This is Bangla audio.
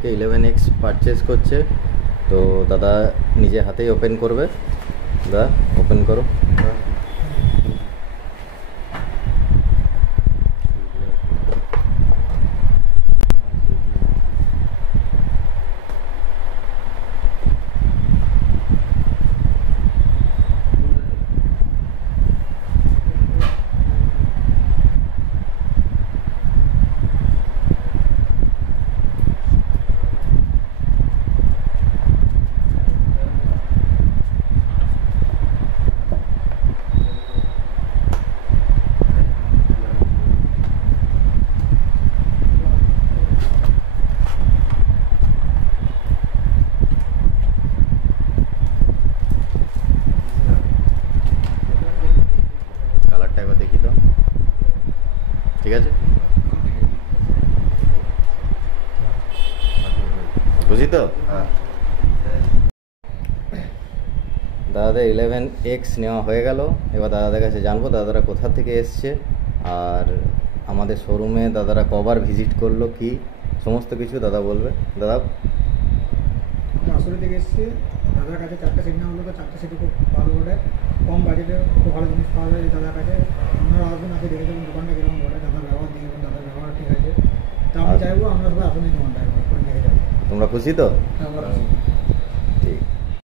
থেকে 11X পারচেস করছে। তো দাদা নিজে হাতেই ওপেন করবে। দাদা ওপেন করো। কালারটা একবার দেখি তো, ঠিক আছে? বুঝি তো? দাদাদের 11X নেওয়া হয়ে গেল। এবার দাদাদের কাছে জানবো দাদারা কোথা থেকে এসছে, আর আমাদের শোরুমে দাদারা কবার ভিজিট করলো, কি সমস্ত কিছু দাদা বলবে। দাদা, আমরা আসলে থেকে এসেছি। দাদার কাছে 4টে সেট নেওয়া হলো, তো 4টে সেটই খুব ভালো বলে, কম বাজেটে খুব ভালো জিনিস পাওয়া যায় দাদার কাছে। আপনারা আসবেন, আগে দেখে যাবেন দোকানটা কীরকম বলে, দাদার ব্যবহার দিয়ে যাবেন, দাদার ব্যবহার ঠিক আছে। তা আমি চাইবো আমরা সবাই আসুন এই দোকানটা একবার করে দেখে যাবেন। তোমরা খুশি তো? আমরা খুশি।